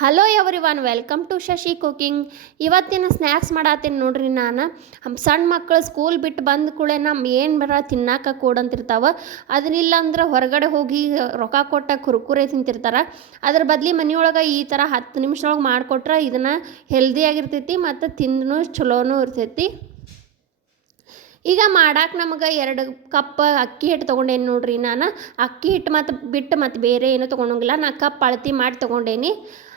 Hello everyone welcome to Shashi cooking ಇವತ್ತಿನ snacks ಮಾಡತ್ತೀನಿ ನೋಡ್ರಿ ನಾನು. ಸಣ್ಣ ಮಕ್ಕಳು ಸ್ಕೂಲ್ ಬಿಟ್ಟು ಬಂದ ಕೂಡಲೇ ನಮ್ಮ ಏನು ಬರ ತಿನ್ನಾಕ ಕೊಡಂತಿರ್ತಾವೆ ಅದನ್ನಿಲ್ಲ ಅಂದ್ರೆ ಹೊರಗಡೆ ಹೋಗಿ ರೊಕ್ಕ ಕೊಟ್ಟ ಕುರ್ಕುರೆ ತಿಂತಿರ್ತಾರೆ. ಅದ್ರ ಬದಲಿ ಮನೆಯೊಳಗೆ ಈ ಥರ ಹತ್ತು ನಿಮಿಷದೊಳಗೆ ಮಾಡಿಕೊಟ್ರೆ ಇದನ್ನು ಹೆಲ್ದಿಯಾಗಿರ್ತೈತಿ ಮತ್ತು ತಿಂದು ಚಲೋನೂ ಇರ್ತೈತಿ. ಈಗ ಮಾಡಾಕ ನಮಗೆ ಎರಡು ಕಪ್ ಅಕ್ಕಿ ಹಿಟ್ಟು ತೊಗೊಂಡೇನಿ ನೋಡ್ರಿ ನಾನು. ಅಕ್ಕಿ ಹಿಟ್ಟು ಮತ್ತು ಬಿಟ್ಟು ಮತ್ತು ಬೇರೆ ಏನೂ ತೊಗೊಂಡಂಗಿಲ್ಲ. ನಾ ಕಪ್ ಅಳತಿ ಮಾಡಿ ತೊಗೊಂಡೇನಿ.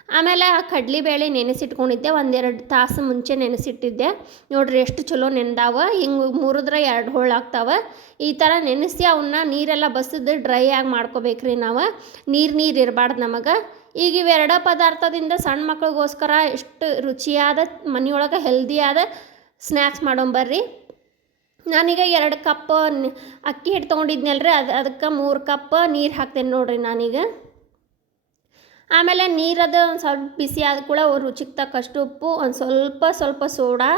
ಆಮೇಲೆ ಆ ಕಡಲೆಬೇಳೆ ನೆನೆಸಿಟ್ಕೊಂಡಿದ್ದೆ, ಒಂದೆರಡು ತಾಸು ಮುಂಚೆ ನೆನೆಸಿಟ್ಟಿದ್ದೆ. ನೋಡ್ರಿ ಎಷ್ಟು ಚಲೋ ನೆಂದಾವ, ಹಿಂಗೆ ಮುರಿದ್ರೆ ಎರಡು ಹೋಳು ಆಗ್ತಾವೆ. ಈ ಥರ ನೆನೆಸಿ ಅವನ್ನ ನೀರೆಲ್ಲ ಬಸಿದು ಡ್ರೈ ಆಗಿ ಮಾಡ್ಕೋಬೇಕ್ರಿ ನಾವು. ನೀರು ನೀರು ಇರಬಾರ್ದು ನಮಗೆ. ಈಗ ಇವೆರಡ ಪದಾರ್ಥದಿಂದ ಸಣ್ಣ ಮಕ್ಳಿಗೋಸ್ಕರ ಎಷ್ಟು ರುಚಿಯಾದ, ಮನೆಯೊಳಗೆ ಹೆಲ್ದಿಯಾದ ಸ್ನ್ಯಾಕ್ಸ್ ಮಾಡೋಂಬರ್ರಿ ನಾನೀಗ ಎರಡು ಕಪ್ ಅಕ್ಕಿ ಹಿಟ್ಟು ತೊಗೊಂಡಿದ್ನಲ್ರಿ, ಅದು, ಅದಕ್ಕೆ ಮೂರು ಕಪ್ ನೀರು ಹಾಕ್ತೇನೆ ನೋಡ್ರಿ ನಾನೀಗ. ಆಮೇಲೆ ನೀರದು ಒಂದು ಸ್ವಲ್ಪ ಬಿಸಿ ಆದ ಕೂಡ ರುಚಿಗೆ ತಕ್ಕಷ್ಟು ಉಪ್ಪು, ಒಂದು ಸ್ವಲ್ಪ ಸ್ವಲ್ಪ ಸೋಡಾ,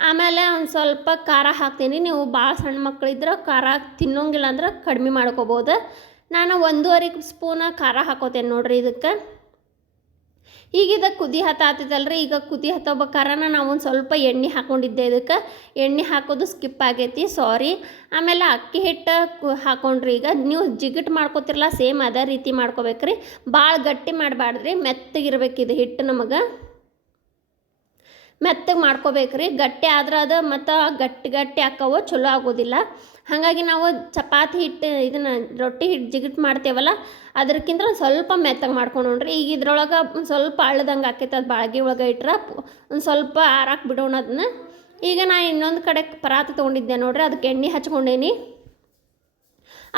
ಆಮೇಲೆ ಒಂದು ಸ್ವಲ್ಪ ಖಾರ ಹಾಕ್ತೀನಿ. ನೀವು ಭಾಳ ಸಣ್ಣ ಮಕ್ಕಳಿದ್ರೆ ಖಾರ ತಿನ್ನೋಂಗಿಲ್ಲ ಅಂದ್ರೆ ಕಡಿಮೆ ಮಾಡ್ಕೋಬೋದು. ನಾನು ಒಂದೂವರೆ ಸ್ಪೂನ ಖಾರ ಹಾಕೋತೇನೆ ನೋಡಿರಿ ಇದಕ್ಕೆ. ಈಗ ಇದಕ್ಕೆ ಕುದಿ ಹತ್ತಾತೈತಲ್ರಿ ಈಗ ಕುದಿ ಹತ್ತೋಬೇಕಾರನ ನಾವು ಒಂದು ಸ್ವಲ್ಪ ಎಣ್ಣೆ ಹಾಕೊಂಡಿದ್ದೆ ಇದಕ್ಕೆ. ಎಣ್ಣೆ ಹಾಕೋದು ಸ್ಕಿಪ್ ಆಗೈತಿ ಸಾರಿ ಆಮೇಲೆ ಅಕ್ಕಿ ಹಿಟ್ಟು ಕು ಹಾಕೊಂಡ್ರಿ. ಈಗ ನೀವು ಜಿಗಿಟ್ ಮಾಡ್ಕೋತಿರಲ್ಲ ಸೇಮ್ ಅದೇ ರೀತಿ ಮಾಡ್ಕೋಬೇಕ್ರಿ. ಭಾಳ ಗಟ್ಟಿ ಮಾಡಬಾರ್ದ್ರಿ ಮೆತ್ತಗಿರ್ಬೇಕು ಇದು ಹಿಟ್ಟು ನಮಗೆ. ಮೆತ್ತಗೆ ಮಾಡ್ಕೋಬೇಕ್ರಿ. ಗಟ್ಟಿ ಆದ್ರೆ ಅದು ಮತ್ತು ಗಟ್ಟಿ ಗಟ್ಟಿ ಹಾಕವು ಚಲೋ ಆಗೋದಿಲ್ಲ. ಹಾಗಾಗಿ ನಾವು ಚಪಾತಿ ಹಿಟ್ಟು ಇದನ್ನು ರೊಟ್ಟಿ ಹಿಟ್ಟು ಜಿಗಿಟ್ ಮಾಡ್ತೇವಲ್ಲ ಅದಕ್ಕಿಂತ ಸ್ವಲ್ಪ ಮೆತ್ತಗೆ ಮಾಡ್ಕೊಂಡು ನೋಡ್ರಿ ಈಗ ಇದ್ರೊಳಗೆ ಒಂದು ಸ್ವಲ್ಪ ಅಳ್ದಂಗೆ ಆಕೈತೆ ಅದು ಬಾಳ್ಗೆ ಒಳಗೆ ಇಟ್ರೆ ಒಂದು ಸ್ವಲ್ಪ ಆರಾಕ್ ಬಿಡೋಣ ಅದನ್ನ ಈಗ ನಾನು ಇನ್ನೊಂದು ಕಡೆ ಪರಾತ ತೊಗೊಂಡಿದ್ದೆ ನೋಡ್ರಿ ಅದಕ್ಕೆ ಎಣ್ಣೆ ಹಚ್ಕೊಂಡೇನಿ.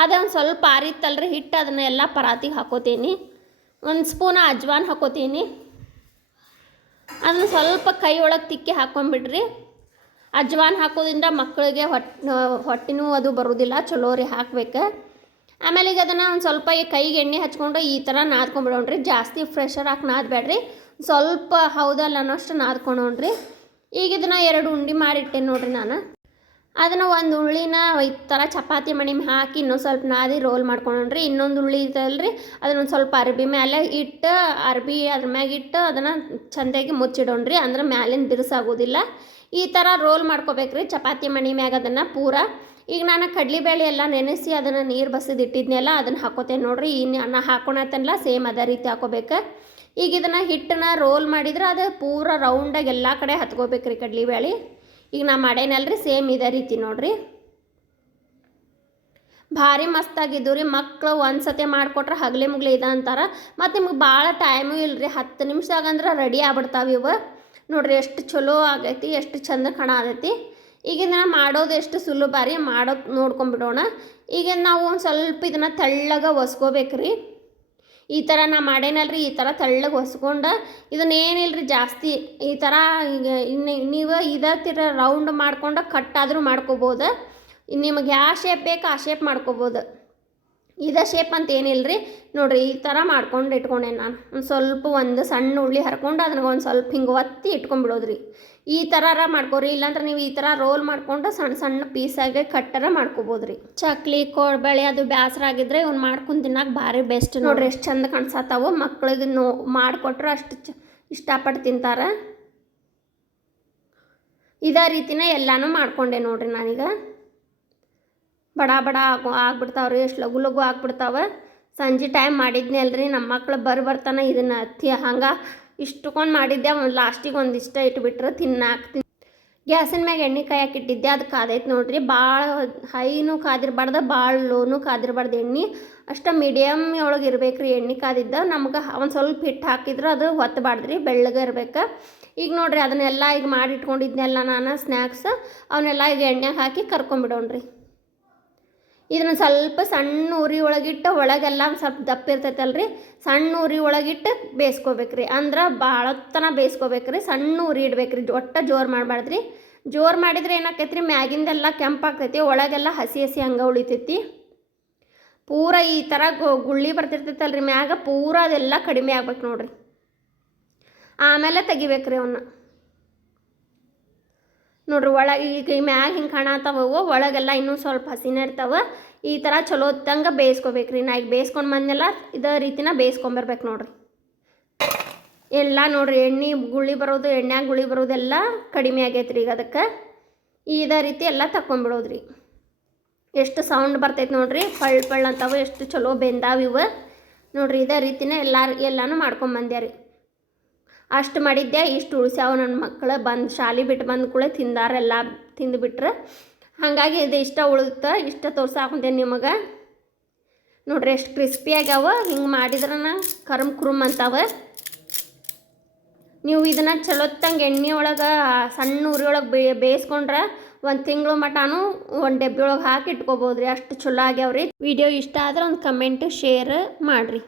ಅದೇ ಒಂದು ಸ್ವಲ್ಪ ಆರಿತ್ತಲ್ರಿ ಹಿಟ್ಟು ಅದನ್ನೆಲ್ಲ ಪರಾತಿಗೆ ಹಾಕೋತೀನಿ. ಒಂದು ಸ್ಪೂನ್ ಅಜ್ವಾನ್ ಹಾಕೋತೀನಿ. ಅದನ್ನ ಸ್ವಲ್ಪ ಕೈ ಒಳಗೆ ತಿಕ್ಕಿ ಹಾಕ್ಕೊಂಬಿಡ್ರಿ ಅಜ್ವಾನ್ ಹಾಕೋದ್ರಿಂದ ಮಕ್ಕಳಿಗೆ ಹೊಟ್ಟೆ ಹೊಟ್ಟೆನೂ ಅದು ಬರೋದಿಲ್ಲ, ಚಲೋ ರೀ ಹಾಕ್ಬೇಕು. ಆಮೇಲೆ ಈಗ ಅದನ್ನು ಒಂದು ಸ್ವಲ್ಪ ಈ ಕೈಗೆ ಎಣ್ಣೆ ಹಚ್ಕೊಂಡು ಈ ಥರ ನಾದ್ಕೊಂಡ್ಬಿಡೋಣ್ರಿ. ಜಾಸ್ತಿ ಫ್ರೆಶರ್ ಹಾಕಿ ನಾದಬೇಡ್ರಿ ಸ್ವಲ್ಪ ಹೌದಲ್ಲ ಅನ್ನೋಷ್ಟು ನಾದ್ಕೊಂಡೋಣ್ರಿ. ಈಗ ಇದನ್ನು ಎರಡು ಉಂಡೆ ಮಾಡಿಟ್ಟೆ ನೋಡ್ರಿ ನಾನು. ಅದನ್ನು ಒಂದು ಉಳ್ಳಿನ ಈ ಥರ ಚಪಾತಿ ಮಣಿ ಹಾಕಿ ಇನ್ನೊಂದು ಸ್ವಲ್ಪ ನಾದಿ ರೋಲ್ ಮಾಡ್ಕೊಂಡ್ರಿ. ಇನ್ನೊಂದು ಉಳ್ಳಿ ಇದಲ್ರಿ ಅದನ್ನೊಂದು ಸ್ವಲ್ಪ ಅರ್ಬಿ ಮೇಲೆ ಇಟ್ಟು, ಅರ್ಬಿ ಅದ್ರ ಮ್ಯಾಗ ಇಟ್ಟು ಅದನ್ನು ಚಂದಾಗಿ ಮುಚ್ಚಿಡೋಣ್ರಿ. ಅಂದ್ರೆ ಮ್ಯಾಲಿನ ಬಿರುಸಾಗೋದಿಲ್ಲ. ಈ ಥರ ರೋಲ್ ಮಾಡ್ಕೋಬೇಕ್ರಿ ಚಪಾತಿ ಮಣಿ ಮ್ಯಾಗ ಅದನ್ನು ಪೂರ. ಈಗ ನಾನು ಕಡಲೆಬೇಳೆ ಎಲ್ಲ ನೆನೆಸಿ ಅದನ್ನು ನೀರು ಬಸಿದು ಇಟ್ಟಿದ್ನೆಲ್ಲ, ಅದನ್ನು ಹಾಕೋತೇನೆ ನೋಡ್ರಿ. ಈ ಅನ್ನ ಹಾಕೊಳತ್ತನಲ್ಲ ಸೇಮ್ ಅದೇ ರೀತಿ ಹಾಕೋಬೇಕು. ಈಗ ಇದನ್ನು ಹಿಟ್ಟನ್ನ ರೋಲ್ ಮಾಡಿದ್ರೆ ಅದು ಪೂರ ರೌಂಡಾಗಿ ಎಲ್ಲ ಕಡೆ ಹತ್ಕೋಬೇಕ್ರಿ ಕಡಲೆಬೇಳೆ ಈಗ ನಾ ಮಾಡೇನಲ್ರಿ? ಸೇಮ್ ಇದೇ ರೀತಿ ನೋಡ್ರಿ. ಭಾರಿ ಮಸ್ತಾಗಿದ್ದು ರೀ. ಮಕ್ಕಳು ಒಂದು ಸತಿ ಮಾಡಿಕೊಟ್ರೆ ಹಗಲೆ ಮುಗ್ಲೆ ಇದೆ ಅಂತಾರೆ. ಮತ್ತು ನಿಮ್ಗೆ ಭಾಳ ಟೈಮು ಇಲ್ಲರಿ ಹತ್ತು ನಿಮಿಷದಾಗ ಅಂದ್ರೆ ರೆಡಿ ಆಗ್ಬಿಡ್ತಾವೆ ಇವು. ನೋಡ್ರಿ ಎಷ್ಟು ಚಲೋ ಆಗೈತಿ, ಎಷ್ಟು ಚಂದ ಕಾಣತೈತಿ ಈಗ ನಾನು ಮಾಡೋದು ಎಷ್ಟು ಸುಲಭ ರೀ. ಮಾಡೋದು ನೋಡ್ಕೊಂಬಿಡೋಣ. ಈಗ ನಾವು ಒಂದು ಸ್ವಲ್ಪ ಇದನ್ನು ತೆಳ್ಳಗೆ ಒಸ್ಕೋಬೇಕ್ರಿ. ಈ ಥರ ನಾ ಮಾಡೇನಲ್ರಿ? ಈ ಥರ ತೆಳ್ಳಗೆ ಹೊಸ್ಕೊಂಡು ಇದನ್ನೇನಿಲ್ಲ ರೀ ಜಾಸ್ತಿ. ಈ ಥರ ಈಗ ಇನ್ನು ನೀವು ಇದೇ ಥರ ರೌಂಡ್ ಮಾಡ್ಕೊಂಡು ಕಟ್ಟಾದರೂ ಮಾಡ್ಕೋಬೋದು. ನಿಮಗೆ ಯಾವ ಶೇಪ್ ಬೇಕು ಆ ಶೇಪ್ ಮಾಡ್ಕೋಬೋದು. ಇದೇ ಶೇಪ್ ಅಂತ ಏನಿಲ್ಲ ರೀ ನೋಡಿರಿ ಈ ಥರ ಮಾಡ್ಕೊಂಡು ಇಟ್ಕೊಂಡೆ ನಾನು. ಒಂದು ಸ್ವಲ್ಪ ಒಂದು ಸಣ್ಣ ಉಳ್ಳಿ ಹರ್ಕೊಂಡು ಅದನ್ನ ಒಂದು ಸ್ವಲ್ಪ ಹಿಂಗೆ ಒತ್ತಿ ಇಟ್ಕೊಂಡ್ಬಿಡೋದ್ರಿ ಈ ಥರ ಮಾಡ್ಕೋರಿ ಇಲ್ಲಾಂದ್ರೆ ನೀವು ಈ ಥರ ರೋಲ್ ಮಾಡ್ಕೊಂಡು ಸಣ್ಣ ಸಣ್ಣ ಪೀಸಾಗಿ ಕಟ್ಟರ ಮಾಡ್ಕೋಬೋದು ರೀ ಚಕ್ಲಿ ಕೋಡ್ಬಳೆ ಅದು ಬೇಸರ ಆಗಿದ್ರೆ ಇವ್ನು ಮಾಡ್ಕೊಂಡು ತಿನ್ನಕ್ಕೆ ಭಾರಿ ಬೆಸ್ಟ್ ನೋಡ್ರಿ. ಎಷ್ಟು ಚಂದ ಕಾಣಿಸತ್ತಾವು. ಮಕ್ಳಿಗೆ ನೋ ಮಾಡಿಕೊಟ್ರೆ ಅಷ್ಟು ಚ ಇಷ್ಟಪಟ್ಟು ತಿಂತಾರೆ. ಇದೇ ರೀತಿನ ಎಲ್ಲನೂ ಮಾಡ್ಕೊಂಡೆ ನೋಡ್ರಿ ನಾನೀಗ. ಬಡ ಬಡ ಆಗು ಆಗ್ಬಿಡ್ತಾವ್ರಿ, ಎಷ್ಟು ಲಘು ಲಘು ಆಗ್ಬಿಡ್ತಾವೆ. ಸಂಜೆ ಟೈಮ್ ಮಾಡಿದ್ನಿ ಅಲ್ರಿ ನಮ್ಮ ಮಕ್ಳು ಬರ್ ಬರ್ತಾನೆ ಇದನ್ನು ತಿ ಹಂಗೆ ಇಷ್ಟುಕೊಂಡು ಮಾಡಿದ್ದೆ, ಒಂದು ಲಾಸ್ಟಿಗೆ ಒಂದಿಷ್ಟ ಇಟ್ಬಿಟ್ರೆ ತಿನ್ನಾಕ ತಿನ್ ಗ್ಯಾಸಿನ ಮ್ಯಾಗ ಎಣ್ಣೆ ಕಾಯಕ್ಕೆ ಇಟ್ಟಿದ್ದೆ, ಅದು ಕಾದೈತೆ ನೋಡ್ರಿ. ಭಾಳ ಹೈನು ಕಾದಿರ್ಬಾರ್ದು ಭಾಳ ಲೋನು ಕಾದಿರ್ಬಾರ್ದು ಎಣ್ಣೆ. ಅಷ್ಟು ಮೀಡಿಯಮ್ ಒಳಗೆ ಇರ್ಬೇಕು ರೀ ಎಣ್ಣೆ ಕಾದಿದ್ದ. ನಮ್ಗೆ ಒಂದು ಸ್ವಲ್ಪ ಹಿಟ್ಟು ಹಾಕಿದ್ರೆ ಅದು ಹೊತ್ತಬಾರ್ದ್ರಿ ಬೆಳ್ಳಗೆ ಇರ್ಬೇಕು. ಈಗ ನೋಡ್ರಿ, ಅದನ್ನೆಲ್ಲ ಈಗ ಮಾಡಿ ಇಟ್ಕೊಂಡಿದ್ನೆಲ್ಲ ನಾನು ಸ್ನ್ಯಾಕ್ಸ್ ಅವನ್ನೆಲ್ಲ ಈಗ ಎಣ್ಣೆಗೆ ಹಾಕಿ ಕರ್ಕೊಂಬಿಡೋಣ್ರಿ. ಇದನ್ನು ಸ್ವಲ್ಪ ಸಣ್ಣ ಉರಿ ಒಳಗಿಟ್ಟು ಒಳಗೆಲ್ಲ ಸ್ವಲ್ಪ ದಪ್ಪ ಇರ್ತೈತಲ್ರಿ. ಸಣ್ಣ ಉರಿ ಒಳಗಿಟ್ಟು ಬೇಯಿಸ್ಕೋಬೇಕ್ರಿ. ಅಂದ್ರೆ ಭಾಳ ತನ ಬೇಯಿಸ್ಕೋಬೇಕ್ರಿ. ಸಣ್ಣ ಉರಿ ಇಡ್ಬೇಕ್ರಿ. ಒಟ್ಟ ಜೋರು ಮಾಡಬಾರ್ದ್ರಿ. ಜೋರು ಮಾಡಿದ್ರೆ ಏನಾಕೈತ್ರಿ? ರೀ ಮ್ಯಾಗಿಂದೆಲ್ಲ ಕೆಂಪಾಗ್ತೈತಿ. ಒಳಗೆಲ್ಲ ಹಸಿ ಹಸಿ ಹಂಗೆ ಉಳಿತೈತಿ. ಪೂರ ಈ ಥರ ಗುಳ್ಳಿ ಬರ್ತಿರ್ತೈತಲ್ರಿ. ಮ್ಯಾಗ ಪೂರ ಅದೆಲ್ಲ ಕಡಿಮೆ ಆಗ್ಬೇಕು ನೋಡ್ರಿ. ಆಮೇಲೆ ತೆಗಿಬೇಕ್ರಿ ಅವನ್ನ ನೋಡ್ರಿ ಒಳಗೆ ಈಗ ಈ ಮ್ಯಾಗ ಹಿಂಗೆ ಕಾಣತ್ತಾವ ಒಳಗೆಲ್ಲ ಇನ್ನೂ ಸ್ವಲ್ಪ ಹಸಿನ ಇರ್ತಾವೆ. ಈ ಥರ ಚಲೋ ಹೊತ್ತಂಗೆ ಬೇಯಿಸ್ಕೋಬೇಕ್ರಿ. ನಾ ಈಗ ಬೇಯಿಸ್ಕೊಂಡು ಬಂದೆಲ್ಲ ಇದೇ ರೀತಿನ ಬೇಯಿಸ್ಕೊಂಬರ್ಬೇಕು ನೋಡ್ರಿ. ಎಲ್ಲ ನೋಡ್ರಿ, ಎಣ್ಣೆ ಗುಳಿ ಬರೋದು ಎಣ್ಣೆ ಗುಳಿ ಬರೋದೆಲ್ಲ ಕಡಿಮೆ ಆಗೈತೆ ರೀ ಈಗ ಅದಕ್ಕೆ. ಇದೇ ರೀತಿ ಎಲ್ಲ ತಕೊಂಡ್ಬಿಡೋದ್ರಿ ಎಷ್ಟು ಸೌಂಡ್ ಬರ್ತೈತೆ ನೋಡ್ರಿ, ಪಳ್ ಪಳ್ ಅಂತಾವ, ಎಷ್ಟು ಚಲೋ ಬೆಂದಾವ ಇವು. ನೋಡ್ರಿ, ಇದೇ ರೀತಿನೇ ಎಲ್ಲ ಎಲ್ಲನೂ ಮಾಡ್ಕೊಂಬಂದೆ ರೀ ಅಷ್ಟು ಮಾಡಿದ್ದೆ, ಇಷ್ಟು ಉಳಿಸ್ಯಾವ ನನ್ನ ಮಕ್ಕಳು ಬಂದು ಶಾಲೆ ಬಿಟ್ಟು ಬಂದ ಕೂಡ ತಿಂದಾರೆಲ್ಲ ತಿಂದುಬಿಟ್ರೆ ಹಾಗಾಗಿ ಇದು ಇಷ್ಟ ಉಳಿತ, ಇಷ್ಟ ತೋರ್ಸಾಕೊಂಡೆ ನಿಮಗೆ. ನೋಡ್ರಿ ಎಷ್ಟು ಕ್ರಿಸ್ಪಿ ಆಗ್ಯಾವ, ಹಿಂಗೆ ಮಾಡಿದ್ರನ ಕರಮ್ ಕುರುಮ್ ಅಂತಾವ. ನೀವು ಇದನ್ನು ಚಲೋತ್ತಂಗೆ ಎಣ್ಣೆ ಒಳಗೆ, ಸಣ್ಣ ಉರಿಯೊಳಗೆ ಬೇ, ಬೇಯಿಸ್ಕೊಂಡ್ರೆ ಒಂದು ತಿಂಗಳು ಮಟಾನು ಒಂದು ಡಬ್ಬಿ ಒಳಗೆ ಹಾಕಿ ಇಟ್ಕೋಬೋದು ರೀ ಅಷ್ಟು ಚಲೋ ಆಗ್ಯಾವ ರೀ ವಿಡಿಯೋ ಇಷ್ಟ ಆದ್ರೆ ಒಂದು ಕಮೆಂಟ್, ಶೇರ್ ಮಾಡಿರಿ.